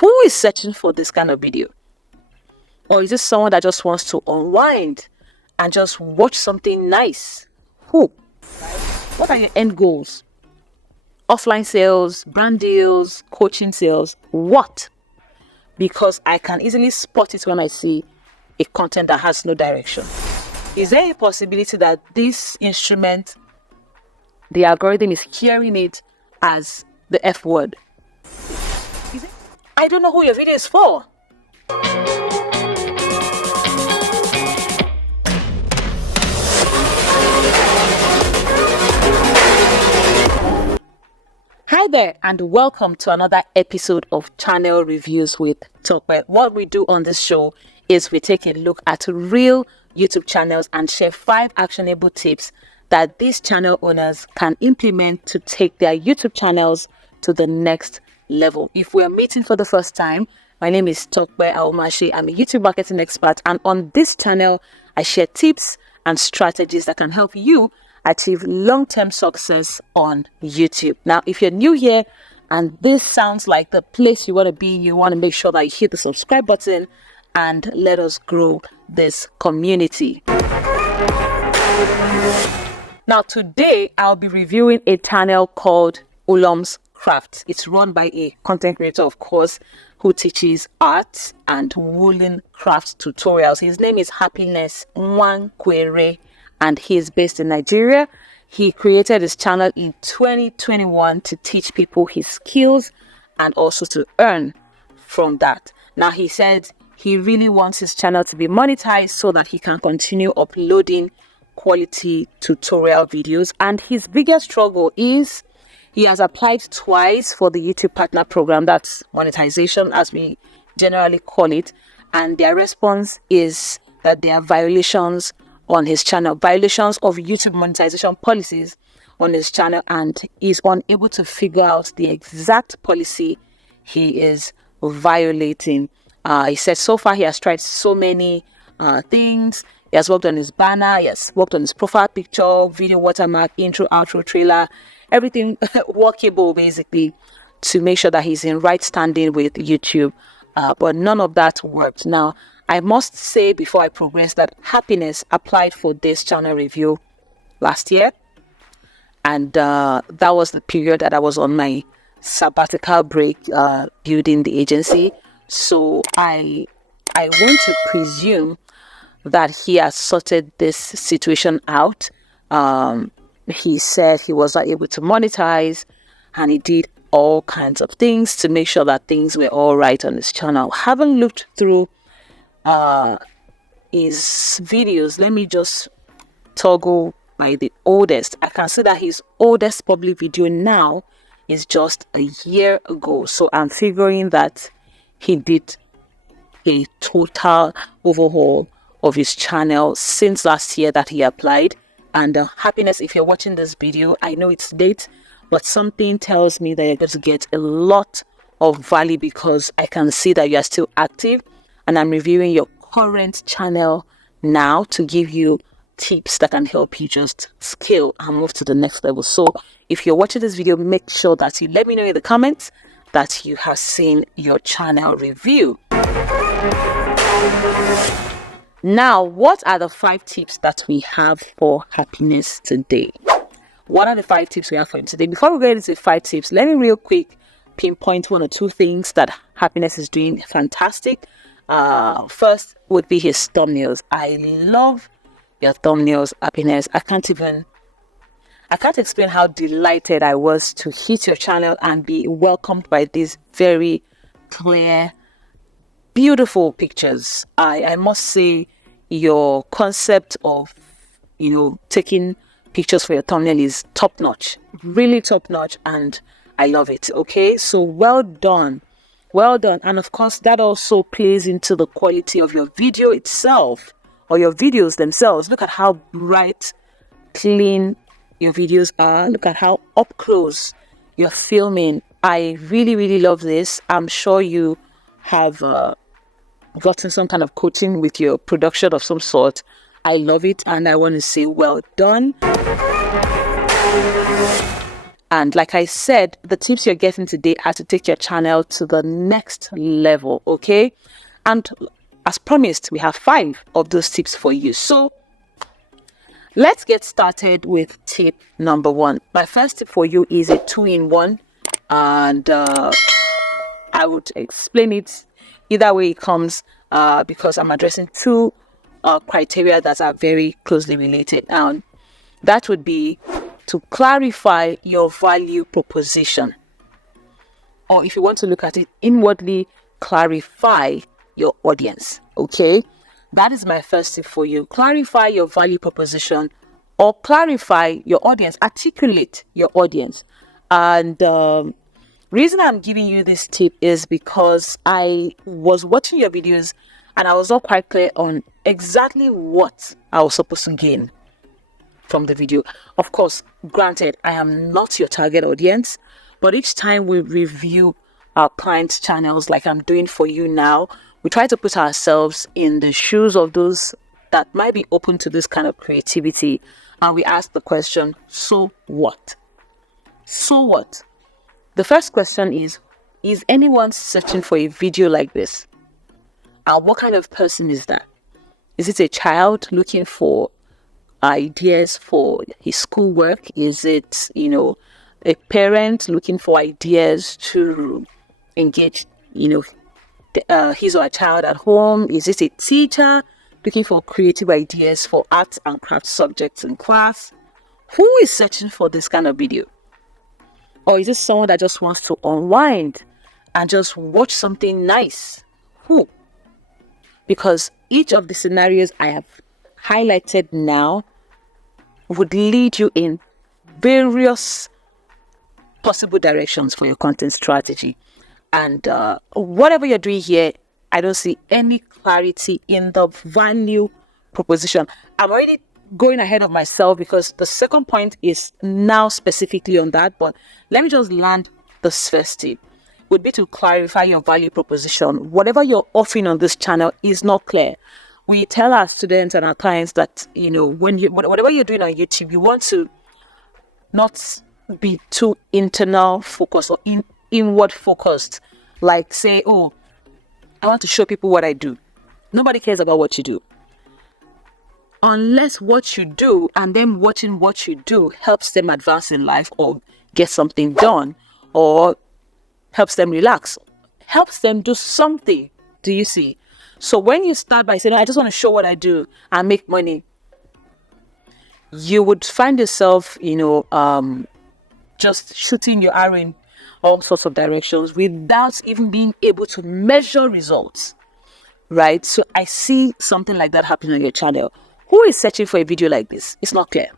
Who is searching for this kind of video? Or is this someone that just wants to unwind and just watch something nice? Who? What are your end goals? Offline sales, brand deals, coaching sales, what? Because I can easily spot it when I see a content that has no direction. Is there a possibility that this instrument, the algorithm, is hearing it as the F word? I don't know who your video is for. Hi there, and welcome to another episode of Channel Reviews with Tope. What we do on this show is we take a look at real YouTube channels and share 5 actionable tips that these channel owners can implement to take their YouTube channels to the next level. If we're meeting for the first time, my name is Tope Aghomatse. I'm a YouTube marketing expert, and on this channel, I share tips and strategies that can help you achieve long-term success on YouTube. Now, if you're new here and this sounds like the place you want to be, you want to make sure that you hit the subscribe button and let us grow this community. Now, today I'll be reviewing a channel called Ulom's Craft. It's run by a content creator, of course, who teaches art and woolen crafts tutorials. His name is Happiness Nwankwere, and he is based in Nigeria. He created his channel in 2021 to teach people his skills and also to earn from that. Now, he said he really wants his channel to be monetized so that he can continue uploading quality tutorial videos. And his biggest struggle is he has applied twice for the YouTube Partner Program, that's monetization as we generally call it. And their response is that there are violations on his channel, violations of YouTube monetization policies on his channel, and is unable to figure out the exact policy he is violating. He said so far he has tried so many things. He has worked on his banner, he has worked on his profile picture, video watermark, intro, outro, trailer, everything workable basically to make sure that he's in right standing with YouTube. But none of that worked. Now, I must say before I progress that Happiness applied for this channel review last year. And that was the period that I was on my sabbatical break building the agency. So I want to presume that he has sorted this situation out. He said he was not able to monetize, and he did all kinds of things to make sure that things were all right on his channel. Haven't looked through his videos. Let me just toggle by the oldest. I can see that his oldest public video now is just a year ago. So I'm figuring that he did a total overhaul of his channel since last year that he applied. And Happiness, if you're watching this video, I know it's late, but something tells me that you're going to get a lot of value because I can see that you are still active, and I'm reviewing your current channel now to give you tips that can help you just scale and move to the next level. So if you're watching this video, make sure that you let me know in the comments that you have seen your channel review. Now, what are the 5 tips that we have for Happiness today? What are the 5 tips we have for him today? Before we get into 5 tips, let me real quick pinpoint 1 or 2 things that Happiness is doing fantastic. First would be his thumbnails. I love your thumbnails, Happiness. I can't explain how delighted I was to hit your channel and be welcomed by these very clear, beautiful pictures. I must say your concept of, taking pictures for your thumbnail is top notch, really top notch, and I love it. Okay, so well done. And of course that also plays into the quality of your video itself, or your videos themselves. Look at how bright, clean your videos are. Look at how up close you're filming. I really love this. I'm sure you have gotten some kind of coaching with your production of some sort. I love it, and I want to say well done. And like I said, the tips you're getting today are to take your channel to the next level, okay? And as promised, we have 5 of those tips for you. So let's get started with tip number 1. My first tip for you is a 2-in-1, and I would explain it either way it comes, because I'm addressing 2 criteria that are very closely related. And that would be to clarify your value proposition, or if you want to look at it inwardly, clarify your audience. Okay, that is my first tip for you. Clarify your value proposition, or clarify your audience, articulate your audience. And reason I'm giving you this tip is because I was watching your videos and I was not quite clear on exactly what I was supposed to gain from the video. Of course, granted, I am not your target audience, but each time we review our clients' channels, like I'm doing for you now, we try to put ourselves in the shoes of those that might be open to this kind of creativity, and we ask the question, so what? So what? The first question is anyone searching for a video like this? And what kind of person is that? Is it a child looking for ideas for his schoolwork? Is it, a parent looking for ideas to engage, his or her child at home? Is it a teacher looking for creative ideas for art and craft subjects in class? Who is searching for this kind of video? Or is it someone that just wants to unwind and just watch something nice? Who? Because each of the scenarios I have highlighted now would lead you in various possible directions for your content strategy. And whatever you're doing here, I don't see any clarity in the value proposition. I'm already going ahead of myself because the second point is now specifically on that, but let me just land this first tip. Would be to clarify your value proposition. Whatever you're offering on this channel is not clear. We tell our students and our clients that, whatever you're doing on YouTube, you want to not be too internal focused or inward focused. Like say, oh, I want to show people what I do. Nobody cares about what you do. Unless what you do and them watching what you do helps them advance in life or get something done or helps them relax, helps them do something. Do you see? So when you start by saying, I just want to show what I do and make money, you would find yourself, just shooting your arrow in all sorts of directions without even being able to measure results, right? So I see something like that happening on your channel. Who is searching for a video like this? It's not clear.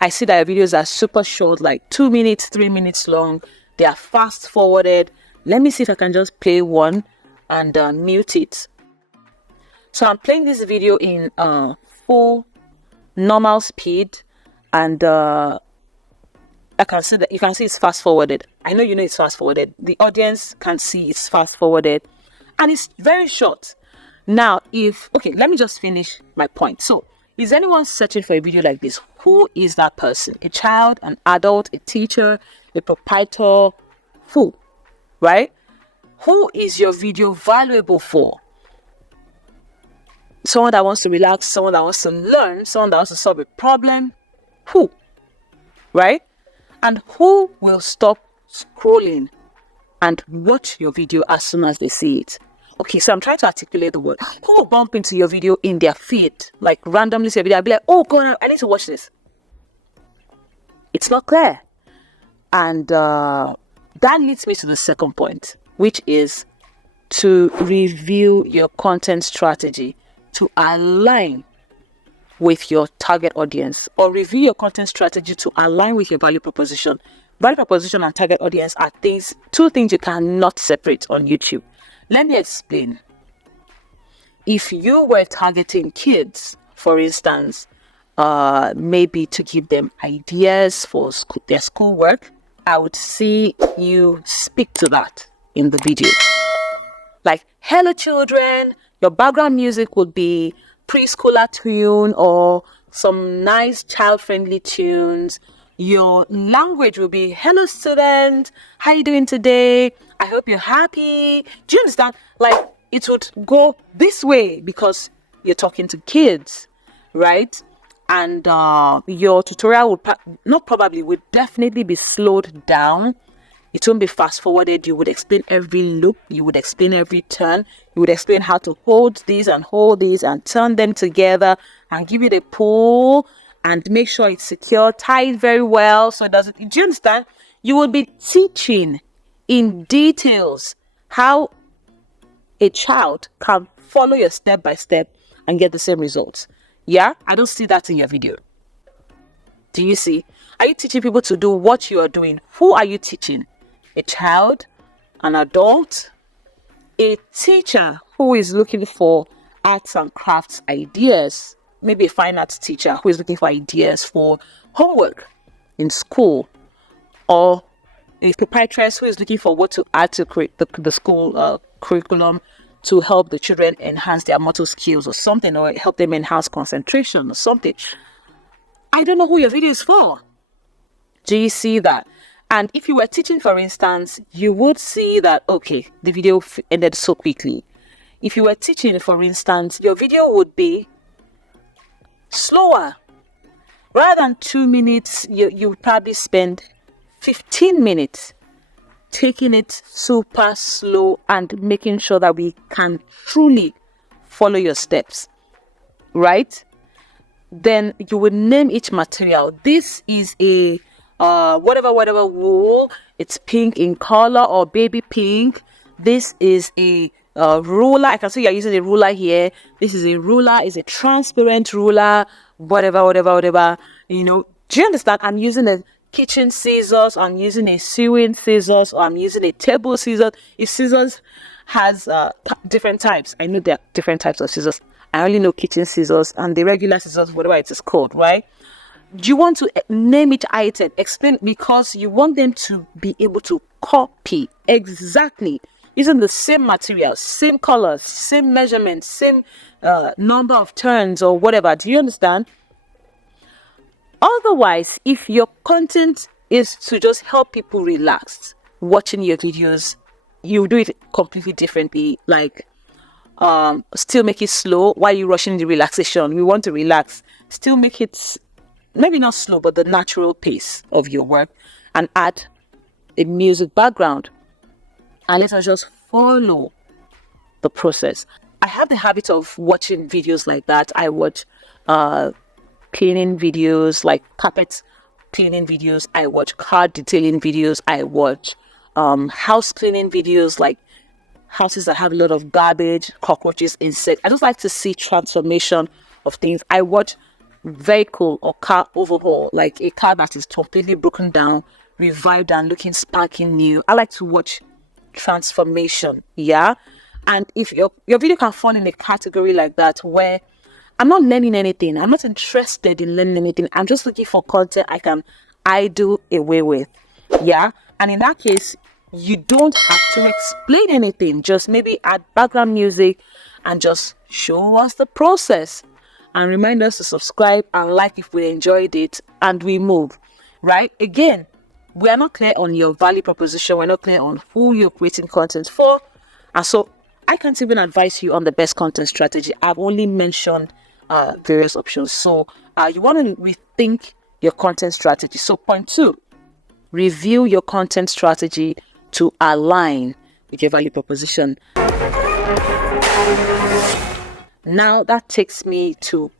I see that your videos are super short, like 2 minutes, 3 minutes long. They are fast forwarded. Let me see if I can just play one and mute it. So I'm playing this video in full normal speed, and I can see that you can see it's fast forwarded. I know it's fast forwarded. The audience can see it's fast forwarded, and it's very short. Now, let me just finish my point. So, is anyone searching for a video like this? Who is that person? A child, an adult, a teacher, a proprietor? Who? Right? Who is your video valuable for? Someone that wants to relax, someone that wants to learn, someone that wants to solve a problem? Who? Right? And who will stop scrolling and watch your video as soon as they see it? Okay, so I'm trying to articulate the word. Who will bump into your video in their feed? Like randomly see a video, I'll be like, oh God, I need to watch this. It's not clear. And that leads me to the second point, which is to review your content strategy to align with your target audience, or review your content strategy to align with your value proposition. Value proposition and target audience are two things you cannot separate on YouTube. Let me explain. If you were targeting kids, for instance, maybe to give them ideas for their schoolwork, I would see you speak to that in the video. Like, hello children, your background music would be preschooler tune or some nice child-friendly tunes. Your language will be, hello student, how you doing today? I hope you're happy. Do you understand? Like, it would go this way because you're talking to kids, right? And your tutorial would would definitely be slowed down. It won't be fast forwarded. You would explain every loop, you would explain every turn, you would explain how to hold these and turn them together and give it a pull and make sure it's secure, tie it very well so it doesn't. Do you understand? You will be teaching in details how a child can follow your step by step and get the same results. Yeah, I don't see that in your video. Do you see? Are you teaching people to do what you are doing? Who are you teaching? A child, an adult, a teacher who is looking for arts and crafts ideas, maybe a fine arts teacher who is looking for ideas for homework in school, or a proprietress who is looking for what to add to create the school curriculum to help the children enhance their motor skills or something, or help them enhance concentration or something. I don't know who your video is for. Do you see that? And if you were teaching, for instance, you would see that, okay, the video ended so quickly. If you were teaching, for instance, your video would be slower. Rather than 2 minutes, you would probably spend 15 minutes taking it super slow and making sure that we can truly follow your steps, right? Then you would name each material. This is a whatever wool. It's pink in color or baby pink. This is a ruler. I can see you're using a ruler here. This is a ruler. It's a transparent ruler. Whatever. You know, do you understand? I'm using a kitchen scissors. I'm using a sewing scissors. Or I'm using a table scissors. If scissors has different types, I know there are different types of scissors. I only know kitchen scissors and the regular scissors, whatever it is called, right? Do you want to name each item, explain, because you want them to be able to copy exactly using the same materials, same colors, same measurements, same number of turns or whatever. Do you understand? Otherwise, if your content is to just help people relax watching your videos, you do it completely differently. Like, still make it slow while you're rushing the relaxation. We want to relax. Still make it maybe not slow, but the natural pace of your work, and add a music background. And let us just follow the process. I have the habit of watching videos like that. I watch cleaning videos, like carpet cleaning videos. I watch car detailing videos. I watch house cleaning videos, like houses that have a lot of garbage, cockroaches, insects. I just like to see transformation of things. I watch vehicle or car overhaul, like a car that is completely broken down, revived and looking sparking new. I like to watch transformation. Yeah. And if your video can fall in a category like that, where I'm not learning anything, I'm not interested in learning anything, I'm just looking for content I can idle away with. Yeah. And in that case, you don't have to explain anything. Just maybe add background music and just show us the process. And remind us to subscribe and like if we enjoyed it, and we move. Right? Again, we are not clear on your value proposition. We're not clear on who you're creating content for. And so I can't even advise you on the best content strategy. I've only mentioned various options. So you want to rethink your content strategy. So point 2, review your content strategy to align with your value proposition. Now that takes me to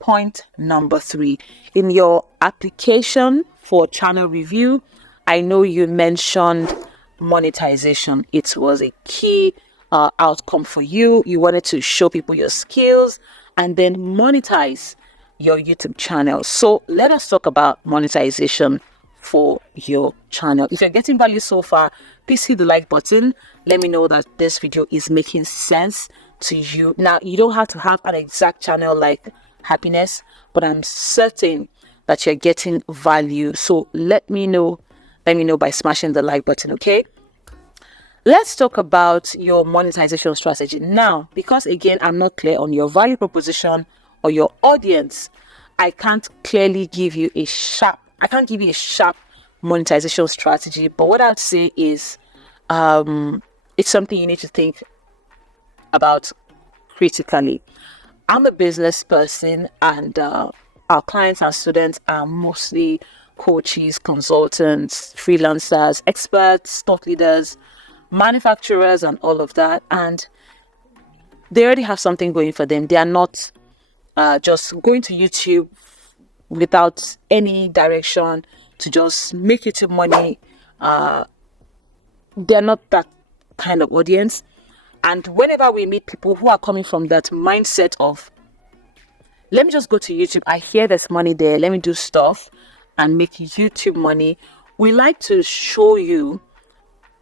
point number 3. In your application for channel review, I know you mentioned monetization. It was a key outcome for you. You wanted to show people your skills and then monetize your YouTube channel. So let us talk about monetization for your channel. If you're getting value so far, please hit the like button. Let me know that this video is making sense to you. Now, you don't have to have an exact channel like Happiness, but I'm certain that you're getting value. So let me know by smashing the like button. Okay, let's talk about your monetization strategy now, because again, I'm not clear on your value proposition or your audience. I can't clearly give you a sharp I can't give you a sharp monetization strategy, but what I'd say is it's something you need to think about critically. I'm a business person, and our clients and students are mostly coaches, consultants, freelancers, experts, thought leaders, manufacturers, and all of that. And they already have something going for them. They are not just going to YouTube without any direction to just make YouTube money. They're not that kind of audience. And whenever we meet people who are coming from that mindset of, let me just go to YouTube, I hear there's money there, let me do stuff and make YouTube money, we like to show you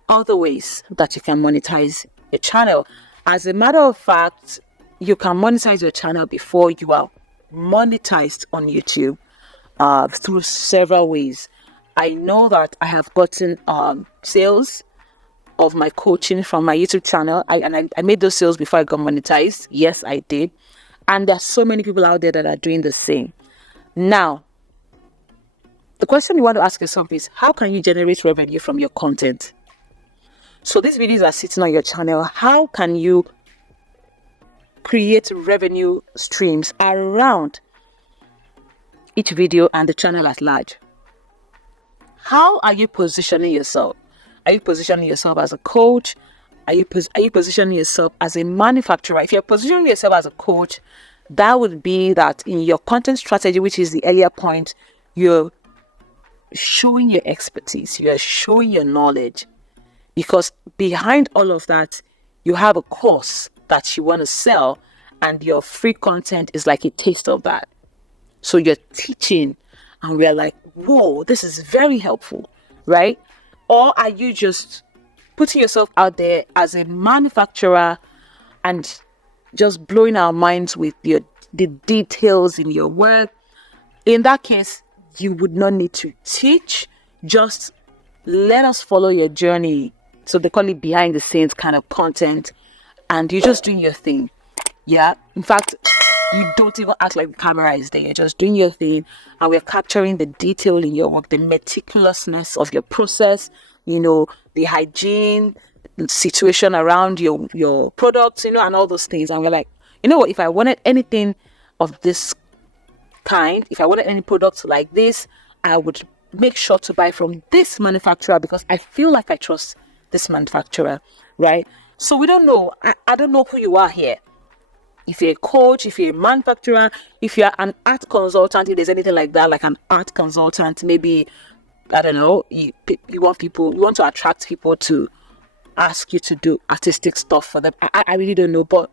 other ways that you can monetize your channel. As a matter of fact, you can monetize your channel before you are monetized on YouTube through several ways. I know that I have gotten sales of my coaching from my YouTube channel. I made those sales before I got monetized. Yes, I did. And there are so many people out there that are doing the same. Now, the question you want to ask yourself is, how can you generate revenue from your content? So these videos are sitting on your channel. How can you create revenue streams around each video and the channel at large? How are you positioning yourself? Are you positioning yourself as a coach? Are you positioning yourself as a manufacturer? If you're positioning yourself as a coach, that would be that in your content strategy, which is the earlier point, you're showing your expertise, you're showing your knowledge. Because behind all of that, you have a course that you want to sell, and your free content is like a taste of that. So you're teaching, and we're like, whoa, this is very helpful, right? Or are you just putting yourself out there as a manufacturer and just blowing our minds with the details in your work? In that case, you would not need to teach. Just let us follow your journey. So they call it behind the scenes kind of content, and you're just doing your thing. Yeah. In fact, you don't even act like the camera is there. You're just doing your thing, and we're capturing the detail in your work, the meticulousness of your process, the hygiene, the situation around your products, and all those things. And we're like, you know what? If I wanted anything of this kind, if I wanted any products like this, I would make sure to buy from this manufacturer because I feel like I trust this manufacturer, right? So we don't know. I don't know who you are here. If you're a coach, if you're a manufacturer, if you're an art consultant, if there's anything like that, like an art consultant, maybe, I don't know, you want to attract people to ask you to do artistic stuff for them. I really don't know, but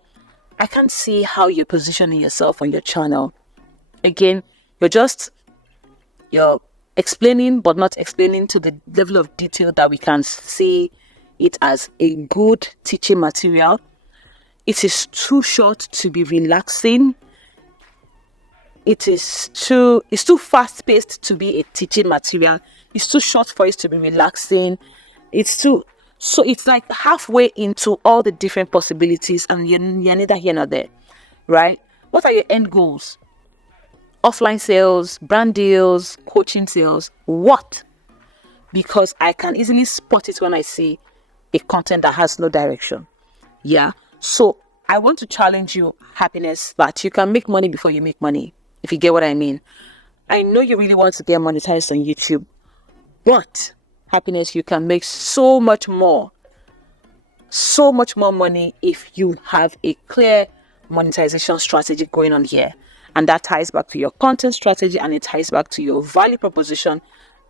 I can't see how you're positioning yourself on your channel. Again, you're explaining, but not explaining to the level of detail that we can see it as a good teaching material. It is too short to be relaxing. It's too fast-paced to be a teaching material. It's too short for it to be relaxing. So it's like halfway into all the different possibilities, and you're neither here nor there, right? What are your end goals? Offline sales, brand deals, coaching sales, what? Because I can easily spot it when I see a content that has no direction. Yeah. So I want to challenge you, Happiness, that you can make money before you make money, if you get what I mean. I know you really want to get monetized on YouTube, but Happiness, you can make so much more money if you have a clear monetization strategy going on here. And that ties back to your content strategy, and it ties back to your value proposition,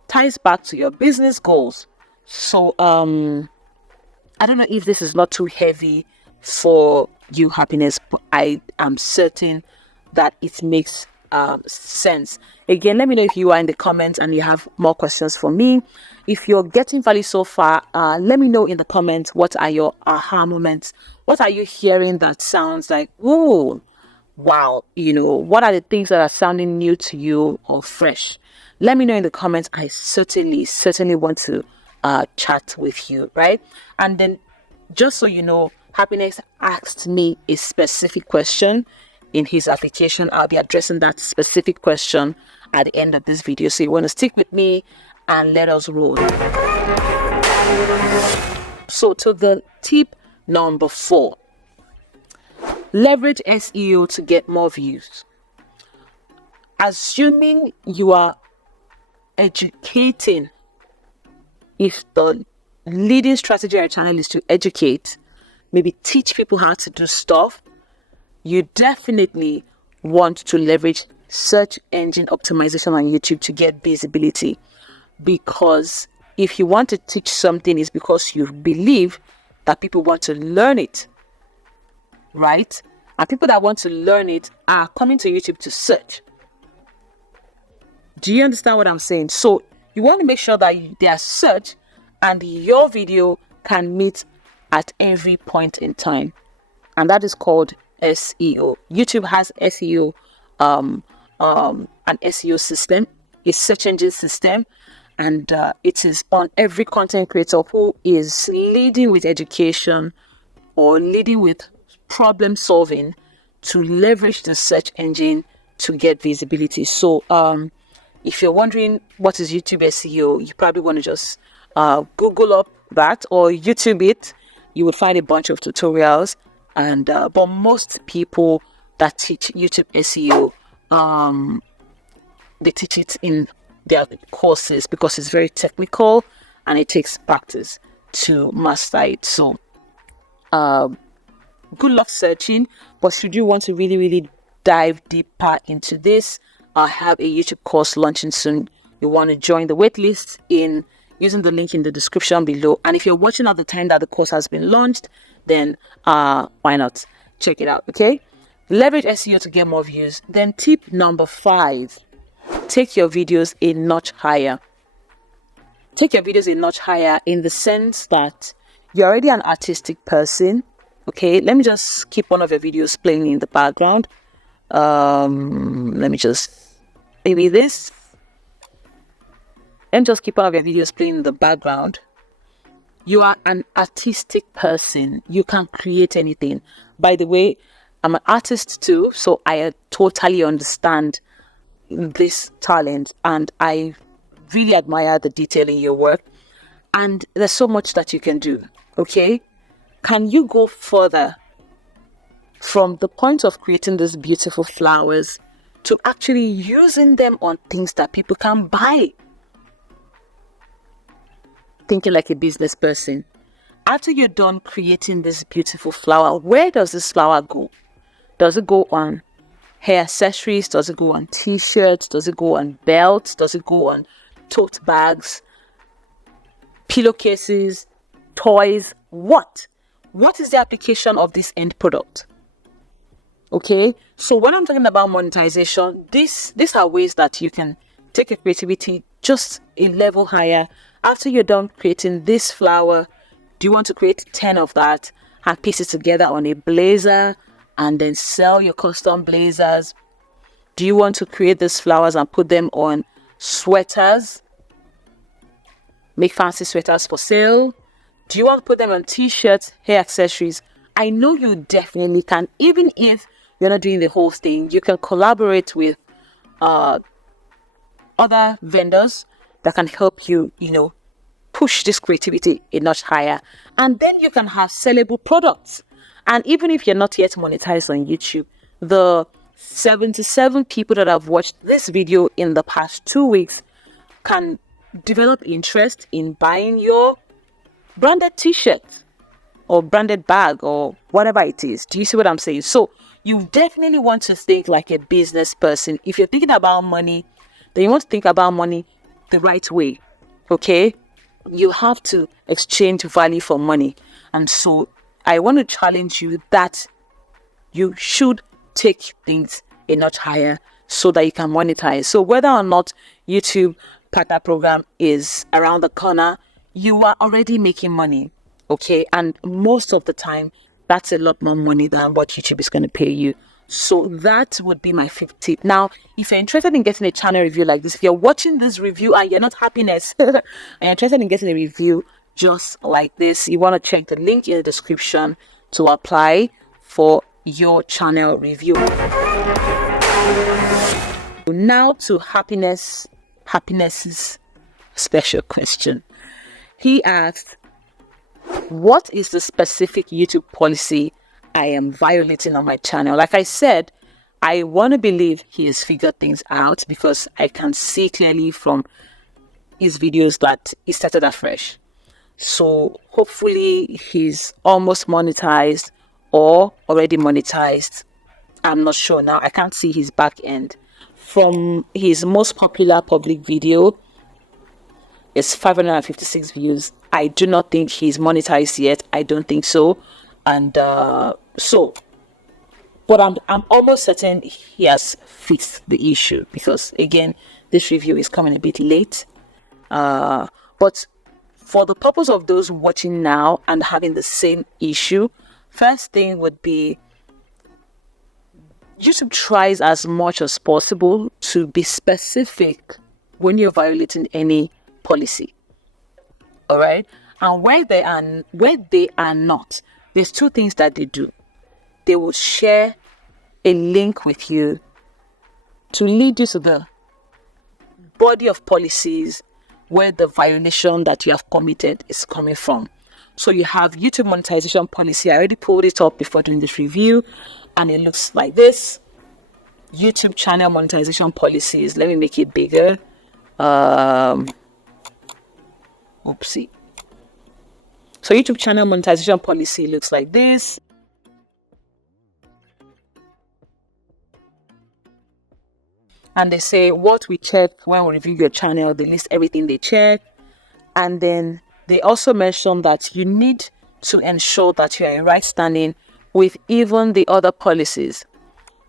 ties back to your business goals. So I don't know if this is not too heavy for you, Happiness, but I am certain that it makes sense. Again, let me know if you are in the comments and you have more questions for me. If you're getting value so far, let me know in the comments, what are your aha moments? What are you hearing that sounds like, ooh, wow, what are the things that are sounding new to you or fresh? Let me know in the comments. I certainly want to chat with you, right? And then, just so you know, Happiness asked me a specific question in his application. I'll be addressing that specific question at the end of this video. So you want to stick with me and let us roll. So to the tip number 4, leverage SEO to get more views. Assuming you are educating, if the leading strategy of your channel is to educate, maybe teach people how to do stuff, you definitely want to leverage search engine optimization on YouTube to get visibility. Because if you want to teach something, it's because you believe that people want to learn it, right? And people that want to learn it are coming to YouTube to search. Do you understand what I'm saying? So you want to make sure that their search and your video can meet at every point in time. And that is called SEO. YouTube has SEO, an SEO system, a search engine system, and it is on every content creator who is leading with education or leading with problem solving to leverage the search engine to get visibility. So if you're wondering what is YouTube SEO, you probably want to just Google up that or YouTube it. You would find a bunch of tutorials, and but most people that teach YouTube SEO, they teach it in their courses because it's very technical and it takes practice to master it. So good luck searching. But should you want to really dive deeper into this, I have a YouTube course launching soon. You want to join the waitlist in using the link in the description below. And if you're watching at the time that the course has been launched, then why not check it out? Okay, leverage SEO to get more views. Then tip number 5, take your videos a notch higher. Take your videos a notch higher in the sense that you're already an artistic person. Okay, let me just keep one of your videos playing in the background. Let me just maybe this. And just keep one of your videos playing in the background. You are an artistic person. You can create anything. By the way, I'm an artist too, so I totally understand this talent, and I really admire the detail in your work. And there's so much that you can do. Okay, can you go further from the point of creating these beautiful flowers to actually using them on things that people can buy? Thinking like a business person. After you're done creating this beautiful flower, where does this flower go? Does it go on hair accessories? Does it go on t-shirts? Does it go on belts? Does it go on tote bags, pillowcases, toys? What is the application of this end product? Okay, so when I'm talking about monetization, these are ways that you can take your creativity just a level higher. After you're done creating this flower, do you want to create 10 of that and piece it together on a blazer and then sell your custom blazers? Do you want to create these flowers and put them on sweaters? Make fancy sweaters for sale? Do you want to put them on t-shirts, hair accessories? I know you definitely can. Even if you're not doing the whole thing, you can collaborate with other vendors that can help you, push this creativity a notch higher. And then you can have sellable products. And even if you're not yet monetized on YouTube, the 77 people that have watched this video in the past 2 weeks can develop interest in buying your branded t-shirt or branded bag or whatever it is. Do you see what I'm saying? So you definitely want to think like a business person. If you're thinking about money, then you want to think about money the right way. Okay, you have to exchange value for money. And so I want to challenge you that you should take things a notch higher so that you can monetize. So whether or not YouTube partner program is around the corner, you are already making money. Okay, and most of the time that's a lot more money than what YouTube is going to pay you. So that would be my 5th tip. Now, if you're interested in getting a channel review like this, if you're watching this review and you're not happiness and you're interested in getting a review just like this, you want to check the link in the description to apply for your channel review. Now to happiness's special question. He asked, what is the specific YouTube policy I am violating on my channel? Like I said, I want to believe he has figured things out because I can see clearly from his videos that he started afresh. So hopefully he's almost monetized or already monetized. I'm not sure now. I can't see his back end. From his most popular public video, it's 556 views. I do not think he's monetized yet. I don't think so. And but I'm almost certain he has fixed the issue because again, this review is coming a bit late. But for the purpose of those watching now and having the same issue, first thing would be YouTube tries as much as possible to be specific when you're violating any policy. All right, and where they are not, there's two things that they do. They will share a link with you to lead you to the body of policies where the violation that you have committed is coming from. So you have YouTube monetization policy. I already pulled it up before doing this review, and it looks like this. YouTube channel monetization policies. Let me make it bigger. Oopsie. So YouTube channel monetization policy looks like this. And they say what we check when we review your channel. They list everything they check. And then they also mention that you need to ensure that you are in right standing with even the other policies.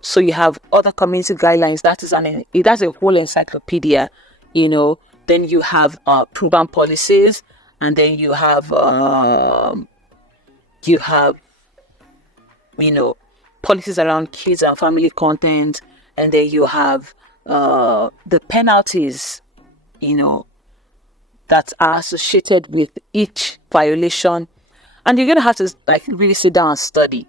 So you have other community guidelines. That's a whole encyclopedia, you know. Then you have program policies, and then you have policies around kids and family content, and then you have the penalties, that are associated with each violation. And you're gonna have to really sit down and study,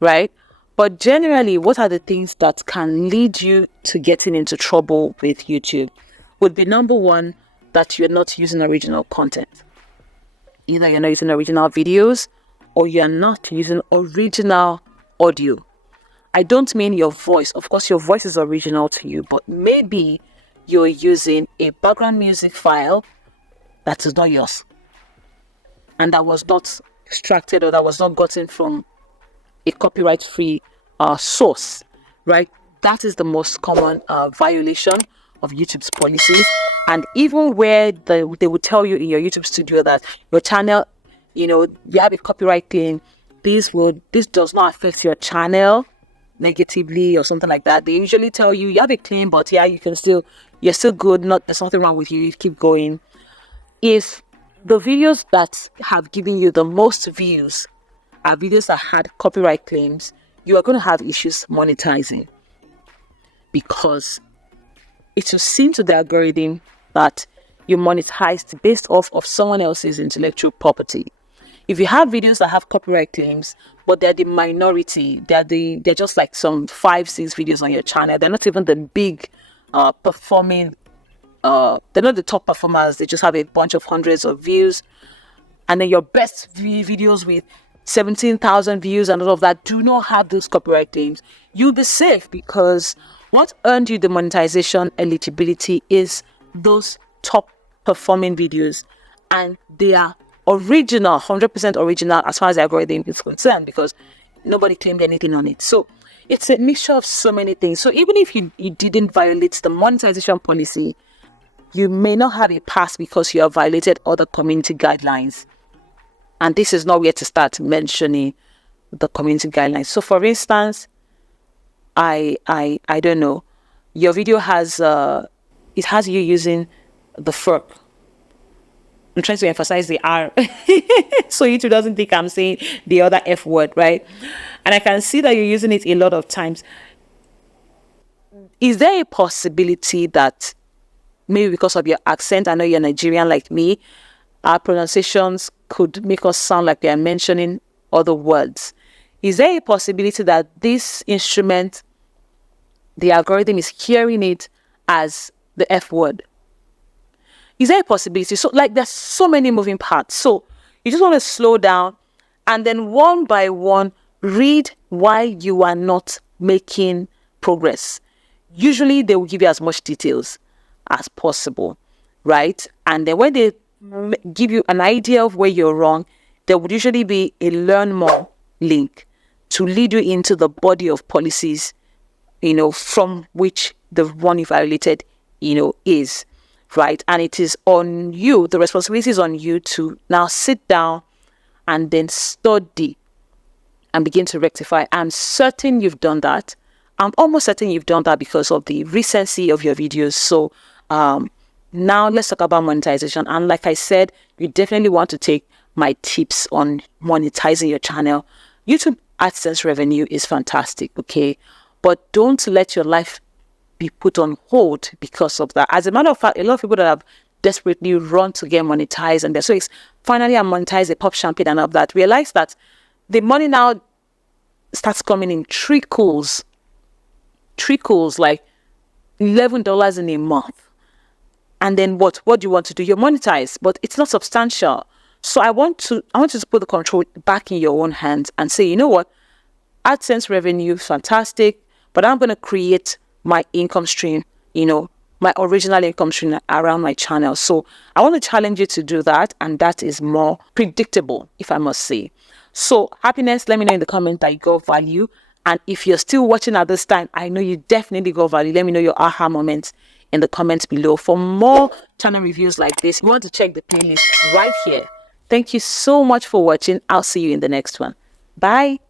right? But generally, what are the things that can lead you to getting into trouble with YouTube? Would be number one, that you're not using original content. Either you're not using original videos or you're not using original audio. I don't mean your voice. Of course, your voice is original to you, but maybe you're using a background music file that is not yours, and that was not extracted or that was not gotten from a copyright-free source, right? That is the most common violation of YouTube's policies. And even where they would tell you in your YouTube studio that your channel, you have a copyright claim, this does not affect your channel negatively or something like that. They usually tell you have a claim, but yeah, you're still good. There's nothing wrong with you. You keep going. If the videos that have given you the most views are videos that had copyright claims, you are going to have issues monetizing, because it will seem to the algorithm that you monetized based off of someone else's intellectual property. If you have videos that have copyright claims, but they're the minority, they're just like some 5-6 videos on your channel, they're not even the big performing, they're not the top performers, they just have a bunch of hundreds of views, and then your best videos with 17,000 views and all of that do not have those copyright claims, you'll be safe, because what earned you the monetization eligibility is those top performing videos, and they are original, 100% original as far as the algorithm is concerned, because nobody claimed anything on it. So it's a mixture of so many things. So even if you didn't violate the monetization policy, you may not have a pass because you have violated other community guidelines. And this is not where to start mentioning the community guidelines. So for instance, I don't know, your video has it has you using the fork. I'm trying to emphasize the R so YouTube doesn't think I'm saying the other F word, right? And I can see that you're using it a lot of times. Is there a possibility that maybe because of your accent, I know you're Nigerian like me, our pronunciations could make us sound like we are mentioning other words? Is there a possibility that this instrument, the algorithm, is hearing it as the F word? Is there a possibility? So like there's so many moving parts. So you just want to slow down and then one by one read why you are not making progress. Usually they will give you as much details as possible, right? And then when they give you an idea of where you're wrong, there would usually be a learn more link to lead you into the body of policies, from which the one you violated, is, right? And it is on you, the responsibility is on you to now sit down and then study and begin to rectify. I'm certain you've done that. I'm almost certain you've done that because of the recency of your videos. So now let's talk about monetization. And like I said, you definitely want to take my tips on monetizing your channel. YouTube AdSense revenue is fantastic, okay? But don't let your life be put on hold because of that. As a matter of fact, a lot of people that have desperately run to get monetized and they're so finally I'm monetized, they pop champagne and all of that, realize that the money now starts coming in trickles, like $11 in a month. And then what do you want to do? You're monetized, but it's not substantial. So I want you to put the control back in your own hands and say, you know what? AdSense revenue, fantastic, but I'm going to create my income stream, my original income stream around my channel. So I want to challenge you to do that. And that is more predictable, if I must say. So happiness, let me know in the comment that you got value. And if you're still watching at this time, I know you definitely got value. Let me know your aha moments in the comments below. For more channel reviews like this, you want to check the playlist right here. Thank you so much for watching. I'll see you in the next one. Bye.